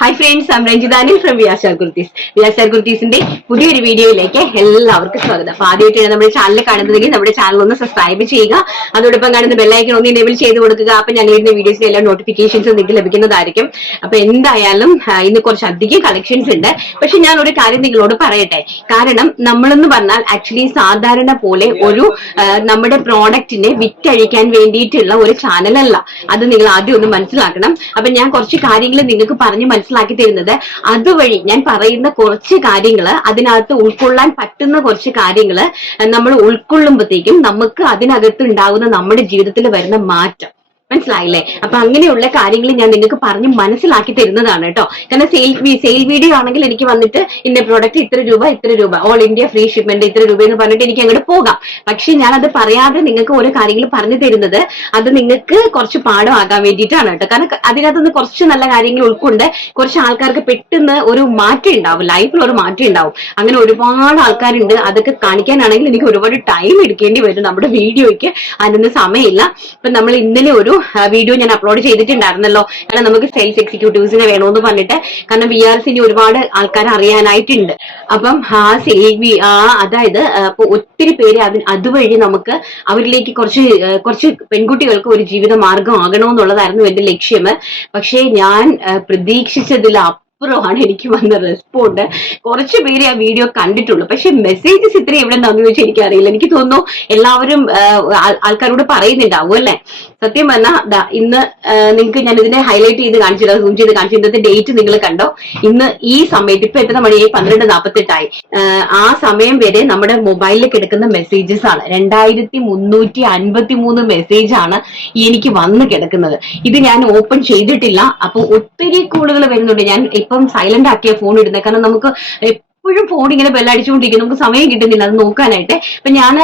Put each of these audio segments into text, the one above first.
Hi friends I'm Ranjithani from Viyasar Kurtis Viyasar കുർത്തീസിന്റെ പുതിയൊരു വീഡിയോയിലേക്ക് എല്ലാവർക്കും സ്വാഗതം. അപ്പൊ ആദ്യമായിട്ടാണ് നമ്മുടെ ചാനൽ കാണുന്നതെങ്കിൽ നമ്മുടെ ചാനൽ ഒന്ന് സബ്സ്ക്രൈബ് ചെയ്യുക. അതോടൊപ്പം കാണുന്ന ബെല്ലൈക്കൺ ഒന്ന് എനേബിൾ ചെയ്ത് കൊടുക്കുക. അപ്പൊ ഞങ്ങൾ ഇടുന്ന വീഡിയോസിന് എല്ലാ നോട്ടിഫിക്കേഷൻസും നിങ്ങൾക്ക് ലഭിക്കുന്നതായിരിക്കും. അപ്പൊ എന്തായാലും ഇന്ന് കുറച്ച് അധികം കളക്ഷൻസ് ഉണ്ട്. പക്ഷെ ഞാൻ ഒരു കാര്യം നിങ്ങളോട് പറയട്ടെ. കാരണം നമ്മളെന്ന് പറഞ്ഞാൽ ആക്ച്വലി സാധാരണ പോലെ ഒരു നമ്മുടെ പ്രോഡക്റ്റിനെ വിറ്റഴിക്കാൻ വേണ്ടിയിട്ടുള്ള ഒരു ചാനലല്ല അത് നിങ്ങൾ ആദ്യം ഒന്ന് മനസ്സിലാക്കണം. അപ്പൊ ഞാൻ കുറച്ച് കാര്യങ്ങൾ നിങ്ങൾക്ക് പറഞ്ഞു തരുന്നത്. അതുവഴി ഞാൻ പറയുന്ന കുറച്ച് കാര്യങ്ങൾ അതിനകത്ത് ഉൾക്കൊള്ളാൻ പറ്റുന്ന കുറച്ച് കാര്യങ്ങൾ നമ്മൾ ഉൾക്കൊള്ളുമ്പോഴത്തേക്കും നമുക്ക് അതിനകത്ത് ഉണ്ടാകുന്ന നമ്മുടെ ജീവിതത്തിൽ വരുന്ന മാറ്റം. മനസ്സിലായില്ലേ? അപ്പൊ അങ്ങനെയുള്ള കാര്യങ്ങൾ ഞാൻ നിങ്ങൾക്ക് പറഞ്ഞ് മനസ്സിലാക്കി തരുന്നതാണ് കേട്ടോ. കാരണം സെയിൽ സെയിൽ വീഡിയോ ആണെങ്കിൽ എനിക്ക് വന്നിട്ട് ഇന്ന പ്രോഡക്റ്റ് ഇത്ര രൂപ ഇത്ര രൂപ. ഓൾ ഇന്ത്യ ഫ്രീ ഷിപ്മെന്റ് ഇത്ര രൂപ എന്ന് പറഞ്ഞിട്ട് എനിക്ക് അങ്ങോട്ട് പോകാം. പക്ഷെ ഞാൻ അത് പറയാതെ നിങ്ങൾക്ക് ഓരോ കാര്യങ്ങൾ പറഞ്ഞു തരുന്നത് അത് നിങ്ങൾക്ക് കുറച്ച് പാഠമാകാൻ വേണ്ടിയിട്ടാണ് കേട്ടോ. കാരണം അതിനകത്തുനിന്ന് കുറച്ച് നല്ല കാര്യങ്ങൾ ഉൾക്കൊണ്ട് കുറച്ച് ആൾക്കാർക്ക് പെട്ടെന്ന് ഒരു മാറ്റം ഉണ്ടാവും. ലൈഫിൽ ഒരു മാറ്റം ഉണ്ടാവും. അങ്ങനെ ഒരുപാട് ആൾക്കാരുണ്ട്. അതൊക്കെ കാണിക്കാനാണെങ്കിൽ എനിക്ക് ഒരുപാട് ടൈം എടുക്കേണ്ടി വരും. നമ്മുടെ വീഡിയോയ്ക്ക് അതിനൊന്നും സമയമില്ല. ഇപ്പൊ നമ്മൾ ഇന്നലെ ഒരു വീഡിയോ ഞാൻ അപ്ലോഡ് ചെയ്തിട്ടുണ്ടായിരുന്നല്ലോ. കാരണം നമുക്ക് സെയിൽസ് എക്സിക്യൂട്ടീവ്സിനെ വേണമെന്ന് പറഞ്ഞിട്ട്. കാരണം വി ആർ സിന് ഒരുപാട് ആൾക്കാർ അറിയാനായിട്ടുണ്ട്. അപ്പം ആ സേവി ആ അതായത് ഒത്തിരി പേര് അതിന് അതുവഴി നമുക്ക് അവരിലേക്ക് കുറച്ച് കുറച്ച് പെൺകുട്ടികൾക്ക് ഒരു ജീവിത മാർഗം ആകണമെന്നുള്ളതായിരുന്നു എന്റെ ലക്ഷ്യം. പക്ഷേ ഞാൻ പ്രതീക്ഷിച്ചതിൽ അപ്പുറമാണ് എനിക്ക് വന്ന റെസ്പോണ്ട് കുറച്ച് പേര് ആ വീഡിയോ കണ്ടിട്ടുള്ളൂ. പക്ഷെ മെസ്സേജസ് ഇത്രയും എവിടെ നിന്നാന്ന് ചോദിച്ചാൽ എനിക്കറിയില്ല. എനിക്ക് തോന്നുന്നു എല്ലാവരും ആൾക്കാരോട് പറയുന്നുണ്ടാവും അല്ലെ? സത്യം പറഞ്ഞാൽ ഇന്ന് നിങ്ങൾക്ക് ഞാൻ ഇതിനെ ഹൈലൈറ്റ് ചെയ്ത് കാണിച്ചില്ല സൂം ചെയ്ത് കാണിച്ചു ഇന്നത്തെ ഡേറ്റ് നിങ്ങൾ കണ്ടോ? ഇന്ന് ഈ സമയത്ത് ഇപ്പൊ എത്ര മണിയായി? പന്ത്രണ്ട് നാൽപ്പത്തെട്ടായി ആ സമയം വരെ നമ്മുടെ മൊബൈലിൽ കിടക്കുന്ന മെസ്സേജസ് ആണ്. രണ്ടായിരത്തി മുന്നൂറ്റി അൻപത്തി മൂന്ന് മെസ്സേജ് ആണ് എനിക്ക് വന്ന് കിടക്കുന്നത്. ഇത് ഞാൻ ഓപ്പൺ ചെയ്തിട്ടില്ല. അപ്പൊ ഒത്തിരി കൂടുതൽ വരുന്നുണ്ട്. ഞാൻ ഇപ്പം സൈലന്റ് ആക്കിയ ഫോൺ ഇടുന്നത് കാരണം നമുക്ക് എപ്പോഴും ഫോൺ ഇങ്ങനെ ബെല്ലടിച്ചുകൊണ്ടിരിക്കും നമുക്ക് സമയം കിട്ടുന്നില്ല. അത് നോക്കാനായിട്ട്. അപ്പൊ ഞാൻ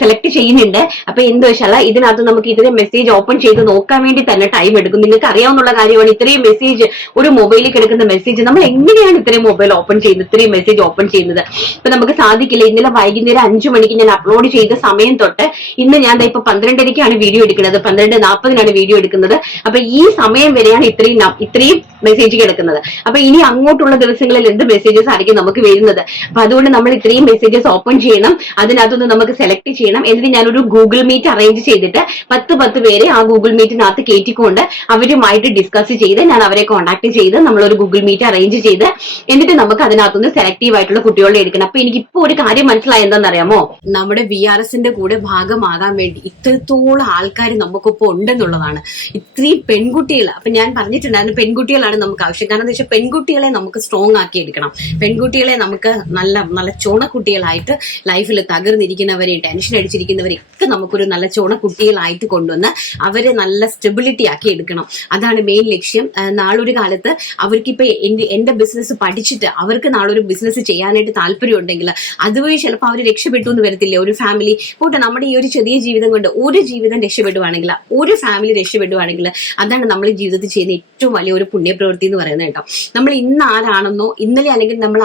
സെലക്ട് ചെയ്യുന്നുണ്ട്. അപ്പൊ എന്ത് വെച്ചാൽ ഇതിനകത്ത് നമുക്ക് ഇതിന്റെ മെസ്സേജ് ഓപ്പൺ ചെയ്ത് നോക്കാൻ വേണ്ടി തന്നെ ടൈം എടുക്കും. നിങ്ങൾക്ക് അറിയാവുന്ന കാര്യമാണ് ഇത്രയും മെസ്സേജ് ഒരു മൊബൈലിൽ കിടക്കുന്ന മെസ്സേജ് നമ്മൾ എങ്ങനെയാണ് ഇത്രയും മൊബൈൽ ഓപ്പൺ ചെയ്യുന്നത്? ഇത്രയും മെസ്സേജ് ഓപ്പൺ ചെയ്യുന്നത്? ഇപ്പൊ നമുക്ക് സാധിക്കില്ല. ഇന്നലെ വൈകുന്നേരം അഞ്ചു മണിക്ക് ഞാൻ അപ്ലോഡ് ചെയ്ത സമയം തൊട്ട് ഇന്ന് ഞാൻ ഇപ്പൊ പന്ത്രണ്ടരയ്ക്കാണ് വീഡിയോ എടുക്കുന്നത്. പന്ത്രണ്ട് നാൽപ്പതിനാണ് വീഡിയോ എടുക്കുന്നത്. അപ്പൊ ഈ സമയം വരെയാണ് ഇത്രയും ഇത്രയും മെസ്സേജ് കിടക്കുന്നത്. അപ്പൊ ഇനി അങ്ങോട്ടുള്ള ദിവസങ്ങളിൽ എന്ത് മെസ്സേജസ് ആയിരിക്കും നമുക്ക് വരുന്നത്? അപ്പൊ അതുകൊണ്ട് നമ്മൾ ഇത്രയും മെസ്സേജസ് ഓപ്പൺ ചെയ്യണം. അതിനകത്തുനിന്ന് നമുക്ക് സെലക്ട് ചെയ്യണം. എന്നിട്ട് ഞാനൊരു ഗൂഗിൾ മീറ്റ് അറേഞ്ച് ചെയ്തിട്ട് പത്ത് പത്ത് പേരെ ആ ഗൂഗിൾ മീറ്റിനകത്ത് കയറ്റിക്കൊണ്ട് അവരുമായിട്ട് ഡിസ്കസ് ചെയ്ത് ഞാൻ അവരെ കോൺടാക്ട് ചെയ്ത് നമ്മളൊരു ഗൂഗിൾ മീറ്റ് അറേഞ്ച് ചെയ്ത് എന്നിട്ട് നമുക്ക് അതിനകത്തുനിന്ന് സെലക്റ്റീവ് ആയിട്ടുള്ള കുട്ടികളെ എടുക്കണം. അപ്പൊ എനിക്ക് ഇപ്പൊ ഒരു കാര്യം മനസ്സിലായി എന്താണെന്നറിയാമോ? നമ്മുടെ വി ആർ എസിന്റെ കൂടെ ഭാഗമാകാൻ വേണ്ടി ഇത്രത്തോളം ആൾക്കാർ നമുക്കിപ്പോ ഉണ്ടെന്നുള്ളതാണ്. ഇത്രയും പെൺകുട്ടികൾ അപ്പൊ ഞാൻ പറഞ്ഞിട്ടുണ്ടായിരുന്നു പെൺകുട്ടികളാണ് നമുക്ക് ആവശ്യം. കാരണം എന്താ വെച്ചാൽ പെൺകുട്ടികളെ നമുക്ക് സ്ട്രോങ് ആക്കി എടുക്കണം. പെൺകുട്ടികളെ നമുക്ക് നല്ല നല്ല ചോണക്കുട്ടികളായിട്ട് ലൈഫിൽ തകർന്നിരിക്കുന്നവരെയും ടെൻഷൻ അടിച്ചിരിക്കുന്നവരെയും ഒക്കെ നമുക്കൊരു നല്ല ചോണക്കുട്ടികളായിട്ട് കൊണ്ടുവന്ന് അവരെ നല്ല സ്റ്റെബിലിറ്റി ആക്കി എടുക്കണം. അതാണ് മെയിൻ ലക്ഷ്യം. നാളൊരു കാലത്ത് അവർക്കിപ്പോ എന്റെ എന്റെ ബിസിനസ് പഠിച്ചിട്ട് അവർക്ക് നാളൊരു ബിസിനസ് ചെയ്യാനായിട്ട് താല്പര്യം ഉണ്ടെങ്കിൽ അതുവഴി ചിലപ്പോൾ അവർ രക്ഷപ്പെട്ടു എന്ന് വരത്തില്ലേ? ഒരു ഫാമിലി കൂട്ടെ നമ്മുടെ ഈ ഒരു ചെറിയ ജീവിതം കൊണ്ട് ഒരു ജീവിതം രക്ഷപ്പെടുവാണെങ്കിൽ ഒരു ഫാമിലി രക്ഷപ്പെടുവാണെങ്കിൽ അതാണ് നമ്മൾ ജീവിതത്തിൽ ചെയ്യുന്ന ഏറ്റവും വലിയ ഒരു പുണ്യപ്രവൃത്തി എന്ന് പറയുന്നത് കേട്ടോ. നമ്മൾ ഇന്ന് ആരാണെന്നോ ഇന്നലെ അല്ലെങ്കിൽ നമ്മൾ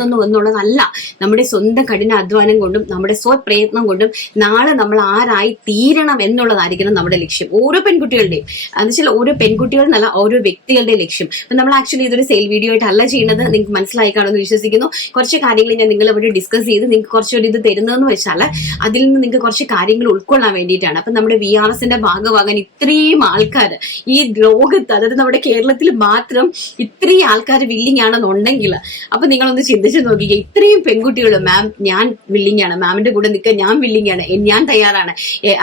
ആരായിരുന്നെന്നോ എന്നുള്ളതല്ല നമ്മുടെ സ്വന്തം കഠിന അധ്വാനം കൊണ്ടും നമ്മുടെ സ്വപ്രയത്നം കൊണ്ടും നാളെ നമ്മൾ ആരായി തീരണം എന്നുള്ളതായിരിക്കണം നമ്മുടെ ലക്ഷ്യം. ഓരോ പെൺകുട്ടികളുടെയും എന്ന് വെച്ചാൽ ഓരോ പെൺകുട്ടികൾ എന്നല്ല ഓരോ വ്യക്തികളുടെ ലക്ഷ്യം. അപ്പൊ നമ്മൾ ആക്ച്വലി ഇതൊരു സെയിൽ വീഡിയോ ആയിട്ടല്ല ചെയ്യുന്നത്. നിങ്ങൾക്ക് മനസ്സിലായി കാണുമെന്ന് വിശ്വസിക്കുന്നു. കുറച്ച് കാര്യങ്ങൾ ഞാൻ നിങ്ങൾ ഇവിടെ ഡിസ്കസ് ചെയ്ത് നിങ്ങൾക്ക് കുറച്ചൊരു ഇത് തരുന്നതെന്ന് വെച്ചാൽ അതിൽ നിന്ന് നിങ്ങൾക്ക് കുറച്ച് കാര്യങ്ങൾ ഉൾക്കൊള്ളാൻ വേണ്ടിയിട്ടാണ്. അപ്പൊ നമ്മുടെ വി ആർ എസിന്റെ ഭാഗമാകാൻ ഇത്രയും ആൾക്കാർ ഈ ലോകത്ത് അതായത് നമ്മുടെ കേരളത്തിൽ മാത്രം ഇത്രയും ആൾക്കാർ വില്ലിങ് ആണെന്നുണ്ടെങ്കിൽ അപ്പൊ നിങ്ങളൊന്ന് ചിന്തിച്ചു നോക്കിക്കുക ഇത്രയും പെൺകുട്ടികൾ മാം ഞാൻ വില്ലിങ്ങാണ് മാമിന്റെ കൂടെ നിൽക്കാൻ ഞാൻ വില്ലിങ്ങാണ് ഞാൻ തയ്യാറാണ്.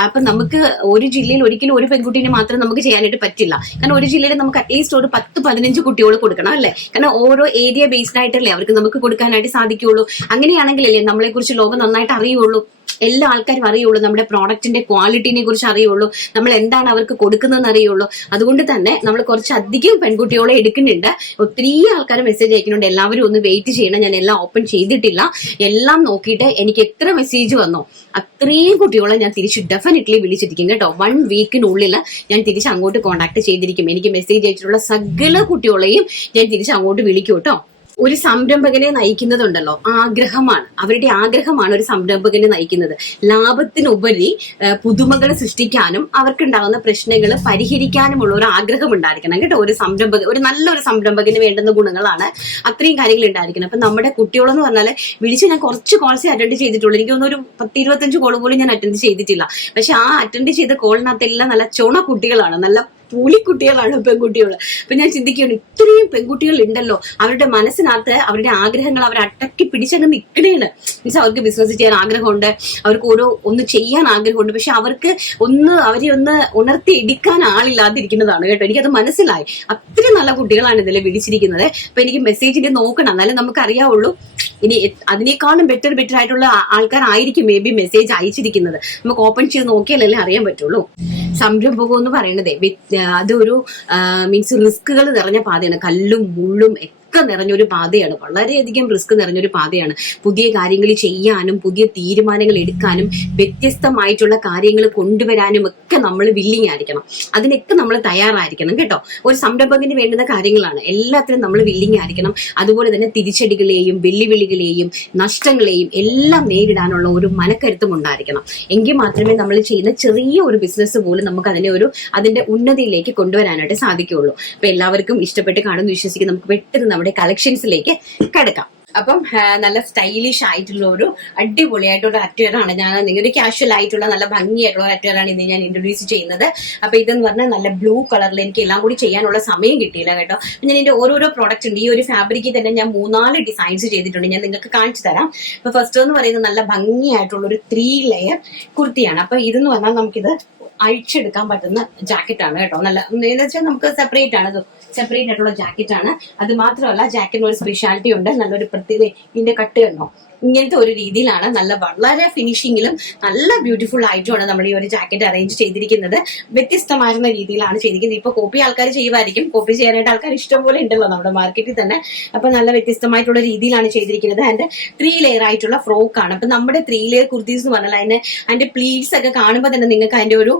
അപ്പൊ നമുക്ക് ഒരു ജില്ലയിൽ ഒരിക്കലും ഒരു പെൺകുട്ടീനെ മാത്രം നമുക്ക് ചെയ്യാനായിട്ട് പറ്റില്ല. കാരണം ഒരു ജില്ലയിൽ നമുക്ക് അറ്റ്ലീസ്റ്റ് ഒരു പത്ത് പതിനഞ്ച് കുട്ടികൾ കൊടുക്കണം അല്ലേ? കാരണം ഓരോ ഏരിയ ബേസ്ഡ് ആയിട്ടല്ലേ അവർക്ക് നമുക്ക് കൊടുക്കാനായിട്ട് സാധിക്കുള്ളൂ അങ്ങനെയാണെങ്കിലല്ലേ നമ്മളെ കുറിച്ച് ലോകം നന്നായിട്ട് അറിയുള്ളൂ എല്ലാ ആൾക്കാരും അറിയുള്ളൂ നമ്മുടെ പ്രോഡക്റ്റിന്റെ ക്വാളിറ്റിനെ കുറിച്ച് അറിയുള്ളൂ നമ്മൾ എന്താണ് അവർക്ക് കൊടുക്കുന്നതെന്ന് അറിയുള്ളൂ. അതുകൊണ്ട് തന്നെ നമ്മൾ കുറച്ചധികം പെൺകുട്ടികളെ എടുക്കുന്നുണ്ട്. ഒത്തിരി ആൾക്കാർ മെസ്സേജ് അയക്കുന്നുണ്ട്. എല്ലാവരും ഒന്ന് വെയിറ്റ് ചെയ്യണം. ഞാൻ എല്ലാം ഓപ്പൺ ചെയ്തിട്ടില്ല. എല്ലാം നോക്കിയിട്ട് എനിക്ക് എത്ര മെസ്സേജ് വന്നോ അത്രയും കുട്ടികളെ ഞാൻ തിരിച്ച് ഡെഫിനറ്റ്ലി വിളിച്ചിരിക്കും കേട്ടോ. വൺ വീക്കിനുള്ളിൽ ഞാൻ തിരിച്ച് അങ്ങോട്ട് കോൺടാക്ട് ചെയ്തിരിക്കും. എനിക്ക് മെസ്സേജ് അയച്ചിട്ടുള്ള സകല കുട്ടികളെയും ഞാൻ തിരിച്ച് അങ്ങോട്ട് വിളിക്കും കേട്ടോ. ഒരു സംരംഭകനെ നയിക്കുന്നതുണ്ടല്ലോ. ആഗ്രഹമാണ്. അവരുടെ ആഗ്രഹമാണ് ഒരു സംരംഭകനെ നയിക്കുന്നത്. ലാഭത്തിനുപരി പുതുമകൾ സൃഷ്ടിക്കാനും അവർക്കുണ്ടാകുന്ന പ്രശ്നങ്ങൾ പരിഹരിക്കാനുമുള്ള ഒരു ആഗ്രഹം ഉണ്ടായിരിക്കണം കേട്ടോ. ഒരു സംരംഭക ഒരു നല്ലൊരു സംരംഭകന് വേണ്ടുന്ന ഗുണങ്ങളാണ് അത്രയും കാര്യങ്ങൾ ഉണ്ടായിരിക്കണം അപ്പൊ നമ്മുടെ കുട്ടികളെന്ന് പറഞ്ഞാൽ വിളിച്ച് ഞാൻ കുറച്ച് കോൾസ് അറ്റൻഡ് ചെയ്തിട്ടുള്ളൂ. എനിക്ക് തോന്നുന്നു ഒരു പത്ത് ഇരുപത്തഞ്ച് കോൾ പോലും ഞാൻ അറ്റൻഡ് ചെയ്തിട്ടില്ല. പക്ഷെ ആ അറ്റൻഡ് ചെയ്ത കോളിനകത്തെല്ലാം നല്ല ചുണ കുട്ടികളാണ്. നല്ല പുലിക്കുട്ടികളാണ് പെൺകുട്ടികൾ അപ്പൊ ഞാൻ ചിന്തിക്കുകയാണ് ഇത്രയും പെൺകുട്ടികൾ ഉണ്ടല്ലോ അവരുടെ മനസ്സിനകത്ത് അവരുടെ ആഗ്രഹങ്ങൾ അവർ അട്ടക്കി പിടിച്ചങ്ങ് നിൽക്കണേണ് മീൻസ് അവർക്ക് ബിസിനസ് ചെയ്യാൻ ആഗ്രഹമുണ്ട് അവർക്ക് ഓരോ ഒന്ന് ചെയ്യാൻ ആഗ്രഹമുണ്ട്. പക്ഷെ അവർക്ക് ഒന്ന് അവരെ ഒന്ന് ഉണർത്തി എടുക്കാൻ ആളില്ലാതിരിക്കുന്നതാണ് കേട്ടോ. എനിക്കത് മനസ്സിലായി. അത്രയും നല്ല കുട്ടികളാണ് ഇതിൽ വിളിച്ചിരിക്കുന്നത്. അപ്പൊ എനിക്ക് മെസ്സേജിന്റെ നോക്കണം. എന്നാലും നമുക്ക് അറിയാവുള്ളൂ ഇനി അതിനേക്കാളും ബെറ്റർ ബെറ്റർ ആയിട്ടുള്ള ആൾക്കാരായിരിക്കും മേ ബി മെസ്സേജ് അയച്ചിരിക്കുന്നത്. നമുക്ക് ഓപ്പൺ ചെയ്ത് നോക്കിയാലല്ലേ അറിയാൻ പറ്റുള്ളൂ. സംരംഭകം എന്ന് പറയുന്നത് അതൊരു മീൻസ് റിസ്കുകൾ നിറഞ്ഞ പാതയാണ്. കല്ലും മുള്ളും ഒക്കെ നിറഞ്ഞൊരു പാതയാണ്. വളരെയധികം റിസ്ക് നിറഞ്ഞൊരു പാതയാണ്. പുതിയ കാര്യങ്ങൾ ചെയ്യാനും പുതിയ തീരുമാനങ്ങൾ എടുക്കാനും വ്യത്യസ്തമായിട്ടുള്ള കാര്യങ്ങൾ കൊണ്ടുവരാനും ഒക്കെ നമ്മൾ വില്ലിങ് ആയിരിക്കണം. അതിനൊക്കെ നമ്മൾ തയ്യാറായിരിക്കണം കേട്ടോ. ഒരു സംരംഭകന് വേണ്ടുന്ന കാര്യങ്ങളാണ്. എല്ലാത്തിനും നമ്മൾ വില്ലിങ് ആയിരിക്കണം. അതുപോലെ തന്നെ തിരിച്ചടികളെയും വെല്ലുവിളികളെയും നഷ്ടങ്ങളെയും എല്ലാം നേരിടാനുള്ള ഒരു മനക്കരുത്തും ഉണ്ടായിരിക്കണം. എങ്കിൽ മാത്രമേ നമ്മൾ ചെയ്യുന്ന ചെറിയ ഒരു ബിസിനസ് പോലും നമുക്ക് അതിനെ ഒരു അതിന്റെ ഉന്നതിയിലേക്ക് കൊണ്ടുവരാനായിട്ട് സാധിക്കുകയുള്ളൂ. അപ്പൊ എല്ലാവർക്കും ഇഷ്ടപ്പെട്ട് കാണുമെന്ന് വിശ്വസിക്കും നമുക്ക് പെട്ടെന്ന് നമ്മുടെ കളക്ഷൻസിലേക്ക് കിടക്കാം. അപ്പം നല്ല സ്റ്റൈലിഷ് ആയിട്ടുള്ള ഒരു അടിപൊളിയായിട്ടുള്ള അറ്റ്വയർ ആണ് ഞാൻ നിങ്ങളുടെ കാഷ്വൽ ആയിട്ടുള്ള നല്ല ഭംഗിയായിട്ടുള്ള അറ്റ്വയർ ആണ് ഇന്ന് ഞാൻ ഇൻട്രൊഡ്യൂസ് ചെയ്യുന്നത്. അപ്പൊ ഇതെന്ന് പറഞ്ഞാൽ നല്ല ബ്ലൂ കളറിൽ എനിക്ക് എല്ലാം കൂടി ചെയ്യാനുള്ള സമയം കിട്ടിയില്ല കേട്ടോ. ഞാൻ ഇതിന്റെ ഓരോരോ പ്രോഡക്റ്റ് ഉണ്ട്. ഈ ഒരു ഫാബ്രിക്കിൽ തന്നെ ഞാൻ മൂന്നാൽ ഡിസൈൻസ് ചെയ്തിട്ടുണ്ട്. ഞാൻ നിങ്ങൾക്ക് കാണിച്ചു തരാം. അപ്പൊ ഫസ്റ്റ് എന്ന് പറയുന്നത് നല്ല ഭംഗിയായിട്ടുള്ള ഒരു ത്രീ ലെയർ കുർത്തിയാണ്. അപ്പൊ ഇതെന്ന് പറഞ്ഞാൽ നമുക്കിത് അഴിച്ചെടുക്കാൻ പറ്റുന്ന ജാക്കറ്റ് ആണ് കേട്ടോ. നല്ല എന്ന് വെച്ചാൽ നമുക്ക് സെപ്പറേറ്റ് ആണ് സെപ്പറേറ്റ് ആയിട്ടുള്ള ജാക്കറ്റ് ആണ്. അത് മാത്രമല്ല ജാക്കറ്റിന് ഒരു സ്പെഷ്യാലിറ്റി ഉണ്ട്. നല്ലൊരു പ്രത്യേക ഇതിന്റെ കട്ട് കണ്ടോ? ഇങ്ങനത്തെ ഒരു രീതിയിലാണ് നല്ല വളരെ ഫിനിഷിങ്ങിലും നല്ല ബ്യൂട്ടിഫുൾ ആയിട്ടുമാണ് നമ്മൾ ഈ ഒരു ജാക്കറ്റ് അറേഞ്ച് ചെയ്തിരിക്കുന്നത്. വ്യത്യസ്തമായിരുന്ന രീതിയിലാണ് ചെയ്തിരിക്കുന്നത്. ഇപ്പൊ കോപ്പി ആൾക്കാർ ചെയ്യുമായിരിക്കും കോപ്പി ചെയ്യാനായിട്ട് ആൾക്കാർ ഇഷ്ടംപോലെ ഉണ്ടല്ലോ നമ്മുടെ മാർക്കറ്റിൽ തന്നെ. അപ്പൊ നല്ല വ്യത്യസ്തമായിട്ടുള്ള രീതിയിലാണ് ചെയ്തിരിക്കുന്നത്. ആൻഡ് ത്രീ ലെയർ ആയിട്ടുള്ള ഫ്രോക്ക് ആണ്. അപ്പൊ നമ്മുടെ ത്രീ ലെയർ കുർത്തീസ് എന്ന് പറഞ്ഞാൽ അതിന്റെ അതിന്റെ പ്ലീറ്റ്സ് ഒക്കെ കാണുമ്പോൾ തന്നെ നിങ്ങൾക്ക് അതിന്റെ ഒരു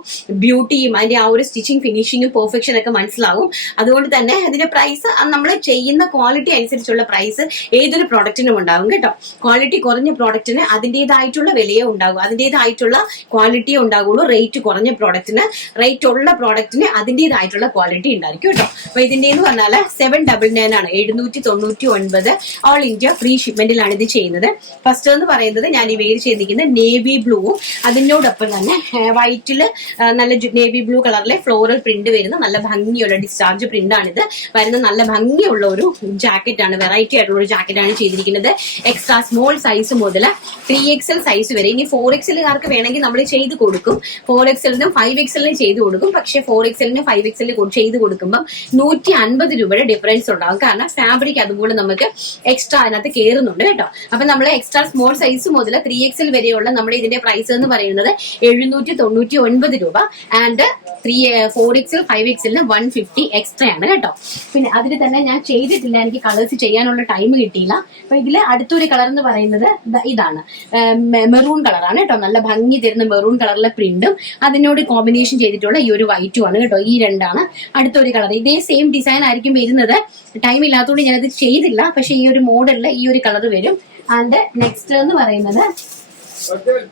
ബ്യൂട്ടിയും അതിന്റെ ആ ഒരു സ്റ്റിച്ചിങ് ഫിനിഷിങ്ങും പെർഫെക്ഷൻ ഒക്കെ മനസ്സിലാവും. അതുകൊണ്ട് തന്നെ അതിന്റെ പ്രൈസ് നമ്മൾ ചെയ്യുന്ന ക്വാളിറ്റി അനുസരിച്ചുള്ള പ്രൈസ് ഏതൊരു പ്രോഡക്റ്റിനും ഉണ്ടാവും കേട്ടോ. ക്വാളിറ്റി കുറഞ്ഞ പ്രോഡക്റ്റിന് അതിന്റെതായിട്ടുള്ള വിലയേ ഉണ്ടാകും. അതിന്റെതായിട്ടുള്ള ക്വാളിറ്റിയേ ഉണ്ടാകുള്ളൂ. റേറ്റ് കുറഞ്ഞ പ്രോഡക്റ്റിന് റേറ്റ് ഉള്ള പ്രോഡക്റ്റിന് അതിന്റെതായിട്ടുള്ള ക്വാളിറ്റി ഉണ്ടായിരിക്കും കേട്ടോ. അപ്പൊ ഇതിന്റെ എന്ന് പറഞ്ഞാൽ സെവൻ ഡബിൾ നയൻ ആണ്. എഴുന്നൂറ്റി തൊണ്ണൂറ്റി ഒൻപത് ഓൾ ഇന്ത്യ ഫ്രീ ഷിപ്മെന്റിലാണ് ഇത് ചെയ്യുന്നത്. ഫസ്റ്റ് എന്ന് പറയുന്നത് ഞാൻ ഈ വേര് ചെയ്തിരിക്കുന്നത് നേവി ബ്ലൂവും അതിനോടൊപ്പം തന്നെ വൈറ്റിൽ നല്ല നേവി ബ്ലൂ കളറിലെ ഫ്ലോറൽ പ്രിന്റ് വരുന്ന നല്ല ഭംഗിയുള്ള ഡിസ്ചാർജ് പ്രിന്റ് ആണിത്. വരുന്ന നല്ല ഭംഗിയുള്ള ഒരു ജാക്കറ്റ് ആണ്. വെറൈറ്റി ആയിട്ടുള്ള ഒരു ജാക്കറ്റ് ആണ് ചെയ്തിരിക്കുന്നത്. എക്സ്ട്രാ സ്മോൾ സൈസ് മുതൽ ത്രീ എക്സൽ സൈസ് വരെ. ഇനി ഫോർ എക്സലുകാർക്ക് വേണമെങ്കിൽ നമ്മൾ ചെയ്ത് കൊടുക്കും. ഫോർ എക്സലിനും ഫൈവ് എക്സലിനും ചെയ്ത് കൊടുക്കും. പക്ഷേ ഫോർ എക്സലിനും ഫൈവ് എക്സലിനും ചെയ്ത് കൊടുക്കുമ്പോൾ നൂറ്റി അൻപത് രൂപയുടെ ഡിഫറൻസ് ഉണ്ടാകും കാരണം ഫാബ്രിക് അതുപോലെ നമുക്ക് എക്സ്ട്രാ അതിനകത്ത് കയറുന്നുണ്ട് കേട്ടോ. അപ്പൊ നമ്മൾ എക്സ്ട്രാ സ്മോൾ സൈസ് മുതൽ ത്രീ എക്സൽ വരെയുള്ള നമ്മുടെ ഇതിന്റെ പ്രൈസ് എന്ന് പറയുന്നത് എഴുന്നൂറ്റി തൊണ്ണൂറ്റി ഒൻപത് രൂപ and three four XL five എക്സലിന് one fifty extra ആണ് കേട്ടോ. പിന്നെ അതിൽ തന്നെ ഞാൻ ചെയ്തിട്ടില്ല. എനിക്ക് കളേഴ്സ് ചെയ്യാനുള്ള ടൈം കിട്ടിയില്ല. അപ്പൊ ഇതിൽ അടുത്തൊരു കളർ എന്ന് പറയുന്നത് ദാ ഇതാണ്. മെറൂൺ കളറാണ് കേട്ടോ. നല്ല ഭംഗി തരുന്ന മെറൂൺ കളറിലെ പ്രിന്റും അതിനോട് കോമ്പിനേഷൻ ചെയ്തിട്ടുള്ള ഈ ഒരു വൈറ്റും ആണ് കേട്ടോ. ഈ രണ്ടാണ്. അടുത്തൊരു കളർ ഇതേ സെയിം ഡിസൈൻ ആയിരിക്കും വരുന്നത്. ടൈം ഇല്ലാത്തതുകൊണ്ട് ഞാനത് ചെയ്തില്ല. പക്ഷെ ഈ ഒരു മോഡലിൽ ഈ ഒരു കളർ വരും. ആൻഡ് നെക്സ്റ്റ് എന്ന് പറയുന്നത്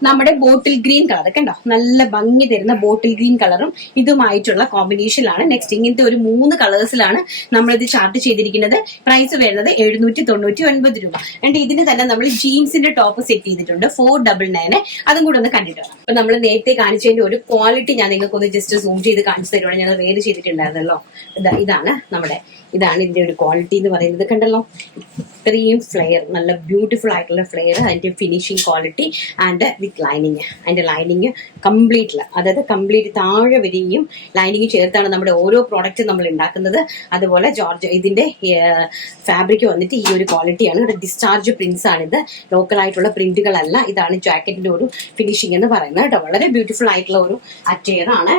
നമ്മുടെ ബോട്ടിൽ ഗ്രീൻ കളർ കണ്ടോ? നല്ല ഭംഗി തരുന്ന ബോട്ടിൽ ഗ്രീൻ കളറും ഇതുമായിട്ടുള്ള കോമ്പിനേഷനിലാണ് നെക്സ്റ്റ് ഇങ്ങനത്തെ ഒരു മൂന്ന് കളേഴ്സിലാണ് നമ്മളിത് ചാർട്ട് ചെയ്തിരിക്കുന്നത്. പ്രൈസ് വരുന്നത് എഴുന്നൂറ്റി തൊണ്ണൂറ്റി ഒൻപത് രൂപ. ആൻഡ് ഇതിന് തന്നെ നമ്മൾ ജീൻസിന്റെ ടോപ്പ് സെറ്റ് ചെയ്തിട്ടുണ്ട് ഫോർ ഡബിൾ നയന് അതും കൂടെ ഒന്ന് കണ്ടിട്ട് അപ്പൊ നമ്മൾ നേരത്തെ കാണിച്ചതിന്റെ ഒരു ക്വാളിറ്റി ഞാൻ നിങ്ങൾക്ക് ഒന്ന് ജസ്റ്റ് സൂം ചെയ്ത് കാണിച്ചു തരുവാണ്. ഞങ്ങൾ വേറെ ചെയ്തിട്ടുണ്ടായിരുന്നല്ലോ. ഇതാ- ഇതാണ് നമ്മുടെ ഇതാണ് ഇതിന്റെ ഒരു ക്വാളിറ്റി എന്ന് പറയുന്നത്. കണ്ടല്ലോ? ഇത്രയും ഫ്ലെയർ നല്ല ബ്യൂട്ടിഫുൾ ആയിട്ടുള്ള ഫ്ലെയർ അതിന്റെ finishing quality and with lining അതിന്റെ ലൈനിങ് കംപ്ലീറ്റ് അതായത് കംപ്ലീറ്റ് താഴെ വരികയും ലൈനിങ് ചേർത്താണ് നമ്മുടെ ഓരോ പ്രോഡക്റ്റും നമ്മൾ ഉണ്ടാക്കുന്നത്. അതുപോലെ ജോർജ് ഇതിന്റെ ഫാബ്രിക് വന്നിട്ട് ഈ ഒരു ക്വാളിറ്റിയാണ് ഇവിടെ ഡിസ്ചാർജ് പ്രിന്റ്സ് ആണിത്. ലോക്കൽ ആയിട്ടുള്ള പ്രിന്റുകളല്ല ഇതാണ് ജാക്കറ്റിന്റെ ഒരു ഫിനിഷിംഗ് എന്ന് പറയുന്നത് കേട്ടോ. വളരെ ബ്യൂട്ടിഫുൾ ആയിട്ടുള്ള ഒരു അറ്റയർ ആണ്.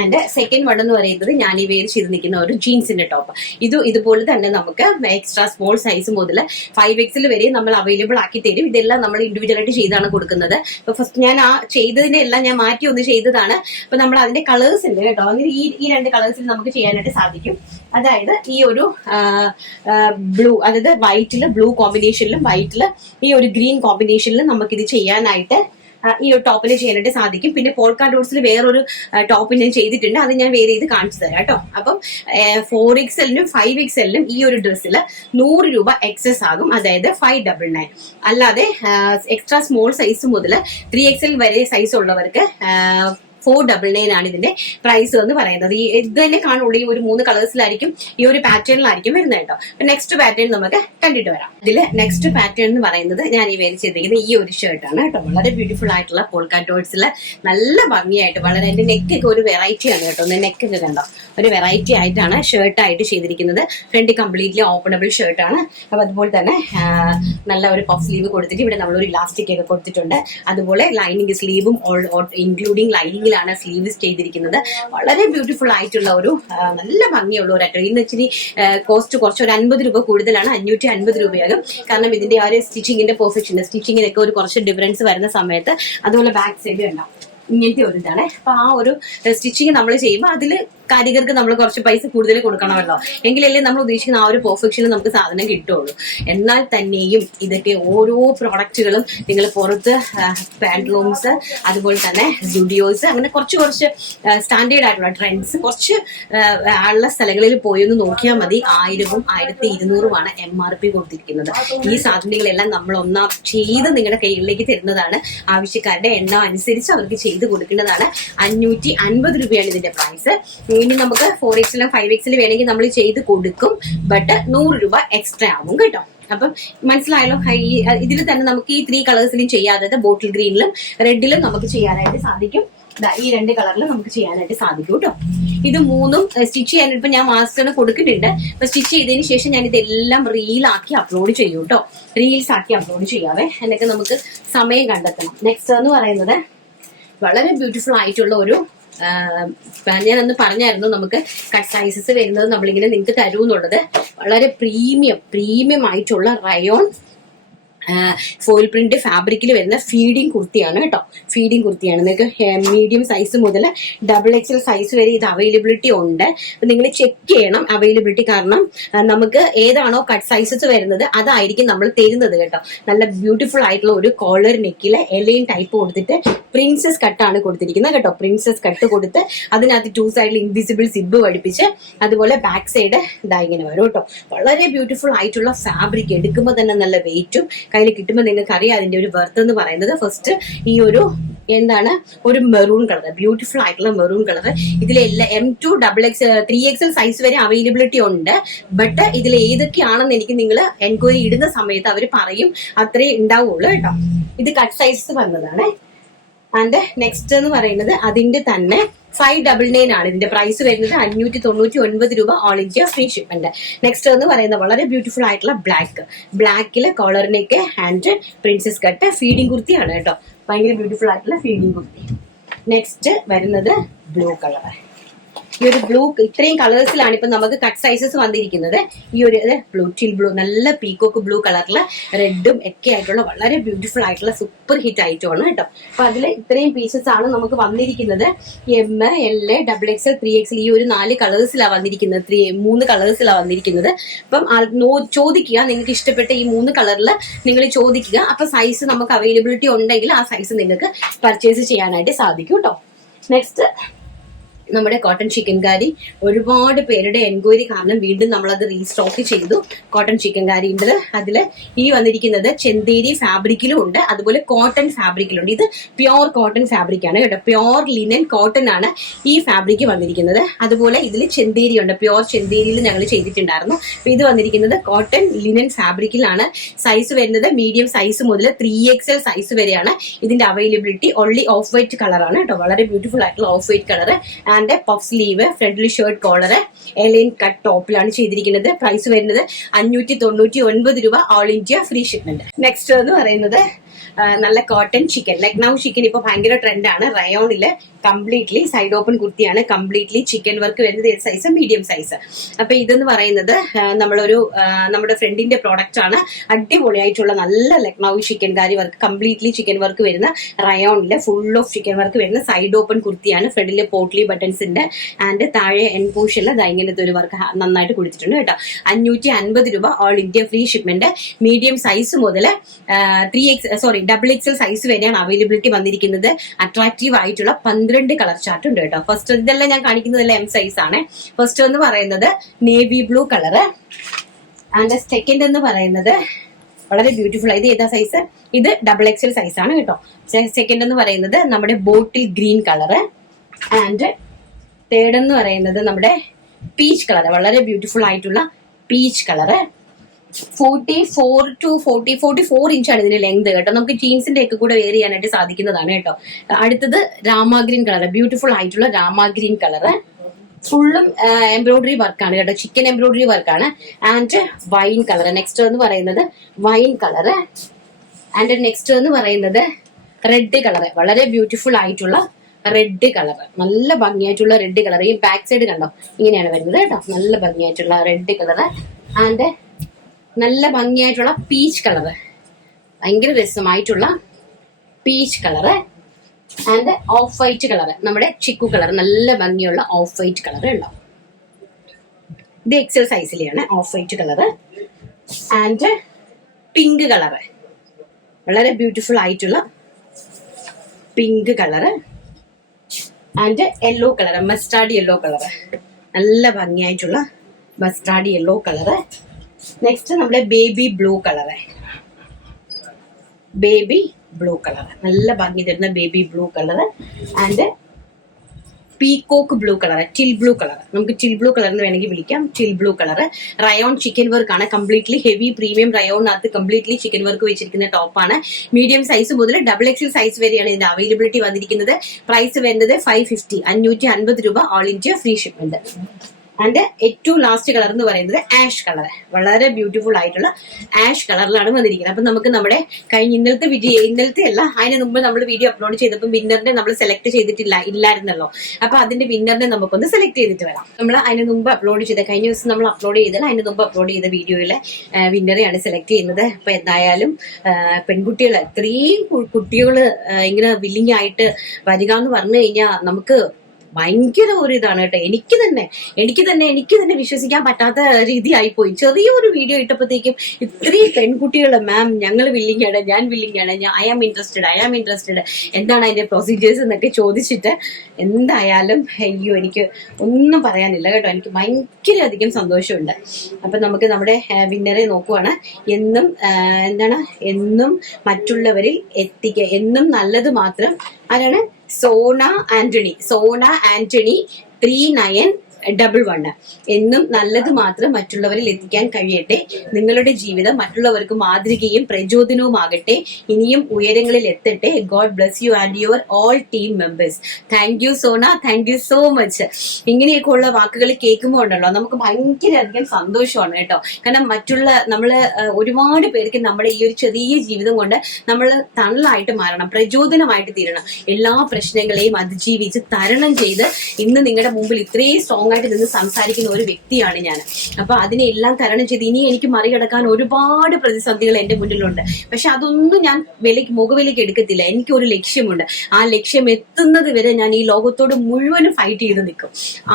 ആൻഡ് സെക്കൻഡ് വൺ എന്ന് പറയുന്നത് ഞാൻ ഈ വേര് ചെയ്ത് നിൽക്കുന്ന ഒരു ജീൻസിന്റെ ടോപ്പ് ഇത് ഇതുപോലെ തന്നെ നമുക്ക് എക്സ്ട്രാ സ്മോൾ സൈസ് മുതൽ ഫൈവ് എക്സിൽ വരെ നമ്മൾ അവൈലബിൾ ആക്കി തരും. ഇതെല്ലാം നമ്മൾ ഇൻഡിവിജ്വൽ ആയിട്ട് ചെയ്താണ് കൊടുക്കുന്നത്. അപ്പൊ ഫസ്റ്റ് ഞാൻ ആ ചെയ്തതിനെ എല്ലാം ഞാൻ മാറ്റി ഒന്ന് ചെയ്തതാണ്. അപ്പൊ നമ്മൾ അതിന്റെ കളേഴ്സ് ഉണ്ട് കേട്ടോ? അങ്ങനെ ഈ ഈ രണ്ട് കളേഴ്സിൽ നമുക്ക് ചെയ്യാനായിട്ട് സാധിക്കും. അതായത് ഈ ഒരു ബ്ലൂ അതായത് വൈറ്റിൽ ബ്ലൂ കോമ്പിനേഷനിലും വൈറ്റിൽ ഈ ഒരു ഗ്രീൻ കോമ്പിനേഷനിലും നമുക്ക് നമുക്കിത് ചെയ്യാനായിട്ട് ഈ ഒരു ടോപ്പിൽ ചെയ്യാനായിട്ട് സാധിക്കും. പിന്നെ പോൾക്കാ ഡോട്ട്സിൽ വേറൊരു ടോപ്പ് ഞാൻ ചെയ്തിട്ടുണ്ട്. അത് ഞാൻ വേറെ ചെയ്ത് കാണിച്ചു തരാം കേട്ടോ. അപ്പം ഫോർ എക്സലിനും ഫൈവ് എക്സലിനും ഈ ഒരു ഡ്രസ്സിൽ നൂറ് രൂപ എക്സസ് ആകും. അതായത് ഫൈവ് ഡബിൾ നയൻ അല്ലാതെ എക്സ്ട്രാ സ്മോൾ സൈസ് മുതൽ ത്രീ എക്സൽ വരെ സൈസ് ഉള്ളവർക്ക് ഫോർ ഡബിൾ നയൻ ആണ് ഇതിന്റെ പ്രൈസ് എന്ന് പറയുന്നത്. ഈ ഇത് തന്നെ കാണുള്ളൂ. ഈ ഒരു മൂന്ന് കളേഴ്സിലായിരിക്കും ഈ ഒരു പാറ്റേണിലായിരിക്കും വരുന്നത് കേട്ടോ. നെക്സ്റ്റ് പാറ്റേൺ നമുക്ക് കണ്ടിട്ട് വരാം. ഇതിൽ നെക്സ്റ്റ് പാറ്റേൺ എന്ന് പറയുന്നത് ഞാൻ ഈ വേരി ചെയ്തിരിക്കുന്നത് ഈ ഒരു ഷർട്ടാണ് കേട്ടോ. വളരെ ബ്യൂട്ടിഫുൾ ആയിട്ടുള്ള പോൾക്കാറ്റോട്സിൽ നല്ല ഭംഗിയായിട്ട് വളരെ എന്റെ നെക്കൊക്കെ ഒരു വെറൈറ്റി ആണ് കേട്ടോ. നെക്കൊക്കെ കണ്ടോ? ഒരു വെറൈറ്റി ആയിട്ടാണ് ഷർട്ടായിട്ട് ചെയ്തിരിക്കുന്നത്. ഫ്രണ്ട് കംപ്ലീറ്റ്ലി ഓപ്പണബിൾ ഷർട്ടാണ് അപ്പൊ അതുപോലെ തന്നെ നല്ല ഒരു പഫ് സ്ലീവ് കൊടുത്തിട്ട് ഇവിടെ നമ്മൾ ഒരു ഇലാസ്റ്റിക് ഒക്കെ കൊടുത്തിട്ടുണ്ട്. അതുപോലെ ലൈനിങ് സ്ലീവും ഇൻക്ലൂഡിങ് ലൈനിങ്ങിലാണ് സ്ലീവ്സ് ചെയ്തിരിക്കുന്നത്. വളരെ ബ്യൂട്ടിഫുൾ ആയിട്ടുള്ള ഒരു നല്ല ഭംഗിയുള്ള ഒരു അറ്റം ഇന്ന് ഇച്ചിരി കോസ്റ്റ് കുറച്ച് ഒരു അൻപത് രൂപ കൂടുതലാണ്. അഞ്ഞൂറ്റി അൻപത് രൂപയാകും. കാരണം ഇതിന്റെ ആ ഒരു സ്റ്റിച്ചിങ്ങിന്റെ പെർഫെക്ഷൻ സ്റ്റിച്ചിങ്ങിനൊക്കെ ഒരു കുറച്ച് ഡിഫറൻസ് വരുന്ന സമയത്ത് അതുപോലെ ബാക്ക് സൈഡ് ഉണ്ടാവും. ഇങ്ങനത്തെ ഒരു ഇതാണ് അപ്പൊ ആ ഒരു സ്റ്റിച്ചിങ് നമ്മൾ ചെയ്യുമ്പോൾ അതിൽ കാരികർക്ക് നമ്മൾ കുറച്ച് പൈസ കൂടുതൽ കൊടുക്കണമല്ലോ. എങ്കിലല്ലേ നമ്മൾ ഉദ്ദേശിക്കുന്ന ആ ഒരു പെർഫെക്ഷനിൽ നമുക്ക് സാധനം കിട്ടുള്ളൂ. എന്നാൽ തന്നെയും ഇതൊക്കെ ഓരോ പ്രോഡക്റ്റുകളും നിങ്ങൾ പുറത്ത് പാൻഡ്ലൂംസ് അതുപോലെ തന്നെ സ്റ്റുഡിയോസ് അങ്ങനെ കുറച്ച് കുറച്ച് സ്റ്റാൻഡേർഡ് ആയിട്ടുള്ള ട്രെൻഡ്സ് കുറച്ച് ഉള്ള സ്ഥലങ്ങളിൽ പോയി ഒന്ന് നോക്കിയാൽ മതി. ആയിരവും ആയിരത്തി ഇരുന്നൂറുമാണ് എം ആർ പി കൊടുത്തിരിക്കുന്നത്. ഈ സാധനങ്ങളെല്ലാം നമ്മൾ ഒന്നാം ചെയ്ത് നിങ്ങളുടെ കയ്യിലേക്ക് തരുന്നതാണ് ആവശ്യക്കാരുടെ എണ്ണം അനുസരിച്ച് അവർക്ക് ചെയ്ത് കൊടുക്കേണ്ടതാണ്. അഞ്ഞൂറ്റി അൻപത് രൂപയാണ് ഇതിന്റെ പ്രൈസ് ഇനി നമുക്ക് ഫോർ എക്സിലും ഫൈവ് എക്സിലും വേണമെങ്കിൽ നമ്മൾ ചെയ്ത് കൊടുക്കും. ബട്ട് നൂറ് രൂപ എക്സ്ട്രാ ആവും കേട്ടോ. അപ്പം മനസ്സിലായല്ലോ? ഇതിൽ തന്നെ നമുക്ക് ഈ ത്രീ കളേഴ്സിലും ചെയ്യാതെ ബോട്ടിൽ ഗ്രീനിലും റെഡിലും നമുക്ക് ചെയ്യാനായിട്ട് സാധിക്കും. ഈ രണ്ട് കളറിലും നമുക്ക് ചെയ്യാനായിട്ട് സാധിക്കും കേട്ടോ. ഇത് മൂന്നും സ്റ്റിച്ച് ചെയ്യാനായിട്ട് ഇപ്പൊ ഞാൻ മാസ്റ്ററിന് കൊടുക്കുന്നുണ്ട്. അപ്പൊ സ്റ്റിച്ച് ചെയ്തതിന് ശേഷം ഞാൻ ഇതെല്ലാം റീലാക്കി അപ്ലോഡ് ചെയ്യും കേട്ടോ. റീൽസ് ആക്കി അപ്ലോഡ് ചെയ്യാവേ. എന്നൊക്കെ നമുക്ക് സമയം കണ്ടെത്തണം. നെക്സ്റ്റ് എന്ന് പറയുന്നത് വളരെ ബ്യൂട്ടിഫുൾ ആയിട്ടുള്ള ഒരു ഞാൻ അന്ന് പറഞ്ഞായിരുന്നു നമുക്ക് കട്ട് സൈസസ് വരുന്നത് നമ്മളിങ്ങനെ നിങ്ങൾക്ക് തരൂ എന്നുള്ളത്. വളരെ പ്രീമിയം പ്രീമിയം ആയിട്ടുള്ള റയോൺ ഫോയിൽ പ്രിന്റ് ഫാബ്രിക്കിൽ വരുന്ന ഫീഡിങ് കുർത്തിയാണ് കേട്ടോ. ഫീഡിങ് കുർത്തിയാണ്. നിങ്ങൾക്ക് മീഡിയം സൈസ് മുതൽ ഡബിൾ എക്സൽ സൈസ് വരെ ഇത് അവൈലബിലിറ്റി ഉണ്ട്. നിങ്ങൾ ചെക്ക് ചെയ്യണം അവൈലബിലിറ്റി കാരണം നമുക്ക് ഏതാണോ കട്ട് സൈസസ് വരുന്നത് അതായിരിക്കും നമ്മൾ തരുന്നത് കേട്ടോ. നല്ല ബ്യൂട്ടിഫുൾ ആയിട്ടുള്ള ഒരു കോളർ നെക്കിൽ എലൈൻ ടൈപ്പ് കൊടുത്തിട്ട് പ്രിൻസസ് കട്ടാണ് കൊടുത്തിരിക്കുന്നത് കേട്ടോ. പ്രിൻസസ് കട്ട് കൊടുത്ത് അതിനകത്ത് ടു സൈഡിൽ ഇൻവിസിബിൾ സിബ് പഠിപ്പിച്ച് അതുപോലെ ബാക്ക് സൈഡ് ഇതാ ഇങ്ങനെ വരും കേട്ടോ. വളരെ ബ്യൂട്ടിഫുൾ ആയിട്ടുള്ള ഫാബ്രിക് എടുക്കുമ്പോൾ തന്നെ നല്ല വെയിറ്റും കയ്യിൽ കിട്ടുമ്പോൾ നിങ്ങൾക്ക് അറിയാം അതിന്റെ ഒരു വെർത്ത് എന്ന് പറയുന്നത്. ഫസ്റ്റ് ഈ ഒരു എന്താണ്? ഒരു മെറൂൺ കളർ ബ്യൂട്ടിഫുൾ ആയിട്ടുള്ള മെറൂൺ കളർ ഇതിലെല്ലാം M to double X three XL size വരെ അവൈലബിലിറ്റി ഉണ്ട്. ബട്ട് ഇതിൽ ഏതൊക്കെയാണെന്ന് എനിക്ക് നിങ്ങൾ എൻക്വയറി ഇടുന്ന സമയത്ത് അവർ പറയും. അത്രേ ഉണ്ടാവുള്ളൂ കേട്ടോ. ഇത് കട്ട് സൈസ് വന്നതാണ്. ആൻഡ് നെക്സ്റ്റ് എന്ന് പറയുന്നത് അതിന്റെ തന്നെ ഫൈവ് ഡബിൾ നയൻ ആണ്. ഇതിന്റെ പ്രൈസ് വരുന്നത് അഞ്ഞൂറ്റി തൊണ്ണൂറ്റി ഒൻപത് രൂപ all India free shipment next എന്ന് പറയുന്നത് വളരെ ബ്യൂട്ടിഫുൾ ആയിട്ടുള്ള ബ്ലാക്ക് ബ്ലാക്കിലെ കോളറിനൊക്കെ ഹാൻഡ് പ്രിൻസസ് കട്ട് ഫീഡിംഗ് കുർത്തിയാണ് കേട്ടോ. ഭയങ്കര ബ്യൂട്ടിഫുൾ ആയിട്ടുള്ള ഫീഡിംഗ് കുർത്തി. നെക്സ്റ്റ് വരുന്നത് ബ്ലൂ കളർ ഈ ഒരു ബ്ലൂ ഇത്രയും കളേഴ്സിലാണ് ഇപ്പൊ നമുക്ക് കട്ട് സൈസസ് വന്നിരിക്കുന്നത്. ഈ ഒരു ബ്ലൂ ടീൽ ബ്ലൂ നല്ല പീക്കോക്ക് ബ്ലൂ കളറിൽ റെഡും ഒക്കെ ആയിട്ടുള്ള വളരെ ബ്യൂട്ടിഫുൾ ആയിട്ടുള്ള സൂപ്പർ ഹിറ്റ് ഐറ്റമാണ് കേട്ടോ. അപ്പൊ അതിൽ ഇത്രയും പീസസ് ആണ് നമുക്ക് വന്നിരിക്കുന്നത്. M L A double X L three X L ഈ ഒരു നാല് കളേഴ്സിലാണ് വന്നിരിക്കുന്നത്. ത്രീ മൂന്ന് കളേഴ്സിലാണ് വന്നിരിക്കുന്നത്. അപ്പം ചോദിക്കുക. നിങ്ങൾക്ക് ഇഷ്ടപ്പെട്ട ഈ മൂന്ന് കളറിൽ നിങ്ങൾ ചോദിക്കുക. അപ്പൊ സൈസ് നമുക്ക് അവൈലബിലിറ്റി ഉണ്ടെങ്കിൽ ആ സൈസ് നിങ്ങൾക്ക് പർച്ചേസ് ചെയ്യാനായിട്ട് സാധിക്കും കേട്ടോ. നെക്സ്റ്റ് നമ്മുടെ കോട്ടൺ ചിക്കൻ കാരി ഒരുപാട് പേരുടെ എൻക്വയറി കാരണം വീണ്ടും നമ്മളത് റീസ്റ്റോക്ക് ചെയ്തു കോട്ടൺ ചിക്കൻ കാരി ഉണ്ട് അതിൽ ഈ വന്നിരിക്കുന്നത് ചെന്തേരി ഫാബ്രിക്കിലും ഉണ്ട് അതുപോലെ കോട്ടൺ ഫാബ്രിക്കിലും ഉണ്ട്. ഇത് പ്യോർ കോട്ടൺ ഫാബ്രിക് ആണ് കേട്ടോ. പ്യോർ ലിനൻ കോട്ടൺ ആണ് ഈ ഫാബ്രിക് വന്നിരിക്കുന്നത്. അതുപോലെ ഇതിൽ ചെന്തേരി ഉണ്ട്. പ്യോർ ചെന്തേരിയിൽ ഞങ്ങൾ ചെയ്തിട്ടുണ്ടായിരുന്നു. അപ്പൊ ഇത് വന്നിരിക്കുന്നത് കോട്ടൺ ലിനൻ ഫാബ്രിക്കിലാണ് സൈസ് വരുന്നത് മീഡിയം സൈസ് മുതൽ ത്രീ എക്സൽ സൈസ് വരെയാണ് ഇതിന്റെ അവൈലബിലിറ്റി ഓൺലി ഓഫ് വൈറ്റ് കളറാണ് കേട്ടോ. വളരെ ബ്യൂട്ടിഫുൾ ആയിട്ടുള്ള off white colour and puff sleeve ഫ്രണ്ടിൽ shirt collar A line cut ടോപ്പിലാണ് ചെയ്തിരിക്കുന്നത്. പ്രൈസ് വരുന്നത് അഞ്ഞൂറ്റി തൊണ്ണൂറ്റി ഒൻപത് രൂപ all India free shipment next എന്ന് പറയുന്നത് നല്ല കോട്ടൺ ചിക്കൻ ലക്നൗ ചിക്കൻ ഇപ്പൊ ഭയങ്കര ആണ് റയോണിൽ കംപ്ലീറ്റ്ലി സൈഡ് ഓപ്പൺ കുർത്തിയാണ്. കംപ്ലീറ്റ്ലി ചിക്കൻ വർക്ക് വരുന്നത് ഏത് സൈസ് മീഡിയം സൈസ് അപ്പൊ ഇതെന്ന് പറയുന്നത് നമ്മളൊരു നമ്മുടെ ഫ്രണ്ടിന്റെ പ്രോഡക്റ്റ് ആണ്. അടിപൊളിയായിട്ടുള്ള നല്ല Lucknow chikankari work completely chikan work വരുന്ന റയോണിലെ ഫുൾ ഓഫ് ചിക്കൻ വർക്ക് വരുന്ന സൈഡ് ഓപ്പൺ കുർത്തിയാണ്. ഫ്രണ്ടിൽ പോട്ട്ലി ബട്ടൺസിന്റെ ആൻഡ് താഴെ എൻ പൂഷനിലെ ദാ ഇങ്ങനത്തെ ഒരു വർക്ക് നന്നായിട്ട് കൊടുത്തിട്ടുണ്ട് കേട്ടോ. അഞ്ഞൂറ്റി അൻപത് രൂപ all India free shipment medium size മുതൽ three X sorry double XL size വരെയാണ് അവൈലബിലിറ്റി വന്നിരിക്കുന്നത്. അട്രാക്റ്റീവ് ആയിട്ടുള്ള പന്ത്രണ്ട് കളർ ചാർട്ട് ഉണ്ട് കേട്ടോ. ഫസ്റ്റ് ഇതെല്ലാം ഞാൻ കാണിക്കുന്നതെല്ലാം എം സൈസ് ആണ്. ഫസ്റ്റ് എന്ന് പറയുന്നത് navy blue colour and second എന്ന് പറയുന്നത് വളരെ ബ്യൂട്ടിഫുൾ ഇത് ഏതാ സൈസ് ഇത് ഡബിൾ എക്സൽ സൈസ് ആണ് കേട്ടോ. സെക്കൻഡ് എന്ന് പറയുന്നത് നമ്മുടെ bottle green colour and third എന്ന് പറയുന്നത് നമ്മുടെ പീച്ച് കളർ വളരെ ബ്യൂട്ടിഫുൾ ആയിട്ടുള്ള peach colour forty four to forty forty four ഇഞ്ചാണ് ഇതിന്റെ ലെങ്ത് കേട്ടോ. നമുക്ക് ജീൻസിന്റെ ഒക്കെ കൂടെ വെയർ ചെയ്യാനായിട്ട് സാധിക്കുന്നതാണ് കേട്ടോ. അടുത്തത് രാമാഗ്രീൻ കളർ ബ്യൂട്ടിഫുൾ ആയിട്ടുള്ള രാമാഗ്രീൻ കളർ ഫുള്ളും എംബ്രോയിഡറി വർക്കാണ് കേട്ടോ. ചിക്കൻ എംബ്രോയിഡറി വർക്കാണ് ആൻഡ് വൈൻ കളർ നെക്സ്റ്റ് എന്ന് പറയുന്നത് വൈൻ കളർ ആൻഡ് നെക്സ്റ്റ് എന്ന് പറയുന്നത് റെഡ് കളർ വളരെ ബ്യൂട്ടിഫുൾ ആയിട്ടുള്ള റെഡ് കളർ നല്ല ഭംഗിയായിട്ടുള്ള റെഡ് കളർ ഈ ബാക്ക് സൈഡ് കണ്ടോ? ഇങ്ങനെയാണ് വരുന്നത് കേട്ടോ. നല്ല ഭംഗിയായിട്ടുള്ള റെഡ് കളർ ആൻഡ് നല്ല ഭംഗിയായിട്ടുള്ള പീച്ച് കളറ് ഭയങ്കര രസമായിട്ടുള്ള peach colour and off white colour നമ്മുടെ ചിക്കു കളർ നല്ല ഭംഗിയുള്ള ഓഫ് വൈറ്റ് കളർ ഉണ്ടാവും. ഇത് XL സൈസിലെയാണ് off white colour and pink colour വളരെ ബ്യൂട്ടിഫുൾ ആയിട്ടുള്ള pink colour and yellow colour mustard yellow colour നല്ല ഭംഗിയായിട്ടുള്ള മസ്റ്റാർഡ് യെല്ലോ കളർ നെക്സ്റ്റ് നമ്മുടെ baby blue colour baby blue colour നല്ല ഭംഗി തരുന്ന baby blue colour and peacock blue colour teal blue colour നമുക്ക് teal blue colour എന്ന് വേണമെങ്കിൽ വിളിക്കാം. Teal blue colour rayon chikan work ആണ്. കംപ്ലീറ്റ്ലി ഹെവി പ്രീമിയം റയോണിനകത്ത് കംപ്ലീറ്റ്ലി ചിക്കൻ വർക്ക് വെച്ചിരിക്കുന്ന ടോപ്പാണ് മീഡിയം സൈസ് മുതൽ ഡബിൾ എക്സൽ സൈസ് വരെയാണ് ഇതിന്റെ അവൈലബിലിറ്റി വന്നിരിക്കുന്നത്. പ്രൈസ് വരുന്നത് ഫൈവ് ഫിഫ്റ്റി അഞ്ഞൂറ്റി അൻപത് രൂപ all India free shipment and ഏറ്റവും ലാസ്റ്റ് കളർ എന്ന് പറയുന്നത് ആഷ് കളർ വളരെ ബ്യൂട്ടിഫുൾ ആയിട്ടുള്ള ആഷ് കളറിലാണ് വന്നിരിക്കുന്നത്. അപ്പൊ നമുക്ക് നമ്മുടെ കഴിഞ്ഞ ഇന്നലത്തെ വിജയ ഇന്നലത്തെ അല്ല അതിന് മുമ്പ് നമ്മൾ വീഡിയോ അപ്ലോഡ് ചെയ്തപ്പോൾ വിന്നറിനെ നമ്മൾ സെലക്ട് ചെയ്തിട്ടില്ല ഇല്ലായിരുന്നല്ലോ. അപ്പൊ അതിന്റെ വിന്നറിനെ നമുക്കൊന്ന് സെലക്ട് ചെയ്തിട്ട് വരാം. നമ്മൾ അതിന് മുമ്പ് അപ്ലോഡ് ചെയ്ത കഴിഞ്ഞ ദിവസം നമ്മൾ അപ്ലോഡ് ചെയ്തത് അതിന് മുമ്പ് അപ്ലോഡ് ചെയ്ത വീഡിയോയിലെ വിന്നറെയാണ് സെലക്ട് ചെയ്യുന്നത്. അപ്പൊ എന്തായാലും പെൺകുട്ടികൾ ഇത്രയും കുട്ടികൾ ഇങ്ങനെ വില്ലിങ് ആയിട്ട് വരിക എന്ന് പറഞ്ഞു കഴിഞ്ഞാൽ നമുക്ക് ഭയങ്കര ഒരു ഇതാണ് കേട്ടോ. എനിക്ക് തന്നെ എനിക്ക് തന്നെ എനിക്ക് തന്നെ വിശ്വസിക്കാൻ പറ്റാത്ത രീതി പോയി ചെറിയൊരു വീഡിയോ ഇട്ടപ്പോഴത്തേക്കും ഇത്രയും പെൺകുട്ടികൾ മാം ഞങ്ങൾ വില്ലിങ്ങാണ് ഞാൻ വില്ലിങ്ങാണ് ഞാൻ I am interested I am interested എന്താണ് അതിന്റെ പ്രൊസീജിയേഴ്സ് എന്നൊക്കെ ചോദിച്ചിട്ട് എന്തായാലും അയ്യോ എനിക്ക് ഒന്നും പറയാനില്ല കേട്ടോ. എനിക്ക് ഭയങ്കര അധികം സന്തോഷമുണ്ട്. അപ്പൊ നമുക്ക് നമ്മുടെ വിന്നറെ നോക്കുവാണ്. എന്നും എന്താണ് എന്നും മറ്റുള്ളവരിൽ എത്തിക്കുക എന്നും നല്ലത് മാത്രം ആരാണ്? Sona Antony Sona Antony three nine double one എന്നും നല്ലത് മാത്രം മറ്റുള്ളവരിൽ എത്തിക്കാൻ കഴിയട്ടെ. നിങ്ങളുടെ ജീവിതം മറ്റുള്ളവർക്ക് മാതൃകയും പ്രചോദനവുമാകട്ടെ. ഇനിയും ഉയരങ്ങളിൽ എത്തട്ടെ. God bless you and your all team members thank you Sona thank you so much ഇങ്ങനെയൊക്കെ ഉള്ള വാക്കുകൾ കേൾക്കുമ്പോൾ ഉണ്ടല്ലോ നമുക്ക് ഭയങ്കര അധികം സന്തോഷമാണ് കേട്ടോ. കാരണം മറ്റുള്ള നമ്മൾ ഒരുപാട് പേർക്ക് നമ്മുടെ ഈ ഒരു ചെറിയ ജീവിതം കൊണ്ട് നമ്മൾ തണലായിട്ട് മാറണം പ്രചോദനമായിട്ട് തീരണം. എല്ലാ പ്രശ്നങ്ങളെയും അതിജീവിച്ച് തരണം ചെയ്ത് ഇന്ന് നിങ്ങളുടെ മുമ്പിൽ ഇത്രയും സ്ട്രോങ് ആയിട്ട് നിന്ന് സംസാരിക്കുന്ന ഒരു വ്യക്തിയാണ് ഞാൻ. അപ്പൊ അതിനെല്ലാം തരണം ചെയ്ത് ഇനി എനിക്ക് മറികടക്കാൻ ഒരുപാട് പ്രതിസന്ധികൾ എന്റെ മുന്നിലുണ്ട്. പക്ഷെ അതൊന്നും ഞാൻ വിലക്ക് മുഖവിലേക്ക് എടുക്കത്തില്ല. എനിക്ക് ഒരു ലക്ഷ്യമുണ്ട്. ആ ലക്ഷ്യം എത്തുന്നത് വരെ ഞാൻ ഈ ലോകത്തോട് മുഴുവനും ഫൈറ്റ് ചെയ്ത് നിൽക്കും.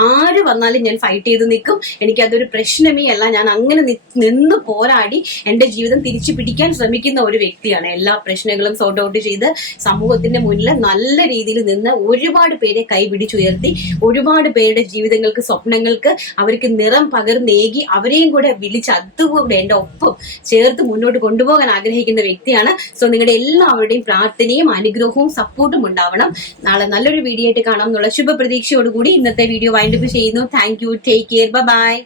ആര് വന്നാലും ഞാൻ ഫൈറ്റ് ചെയ്ത് നിൽക്കും. എനിക്ക് അതൊരു പ്രശ്നമേ അല്ല. ഞാൻ അങ്ങനെ നിന്ന് പോരാടി എന്റെ ജീവിതം തിരിച്ചു പിടിക്കാൻ ശ്രമിക്കുന്ന ഒരു വ്യക്തിയാണ്. എല്ലാ പ്രശ്നങ്ങളും സോർട്ട് ഔട്ട് ചെയ്ത് സമൂഹത്തിന്റെ മുന്നിൽ നല്ല രീതിയിൽ നിന്ന് ഒരുപാട് പേരെ കൈപിടിച്ചുയർത്തി ഒരുപാട് പേരുടെ ജീവിതങ്ങൾക്ക് സ്വപ്നങ്ങൾക്ക് അവർക്ക് നിറം പകർന്നേകി അവരെയും കൂടെ വിളിച്ച് അതുകൂടെ എന്റെ ഒപ്പം ചേർത്ത് മുന്നോട്ട് കൊണ്ടുപോകാൻ ആഗ്രഹിക്കുന്ന വ്യക്തിയാണ്. സോ നിങ്ങളുടെ എല്ലാവരുടെയും പ്രാർത്ഥനയും അനുഗ്രഹവും സപ്പോർട്ടും ഉണ്ടാവണം. നാളെ നല്ലൊരു വീഡിയോ ആയിട്ട് കാണാം എന്നുള്ള ശുഭപ്രതീക്ഷയോടുകൂടി ഇന്നത്തെ വീഡിയോ വൈൻഡപ്പ് ചെയ്യുന്നു. Thank you take care bye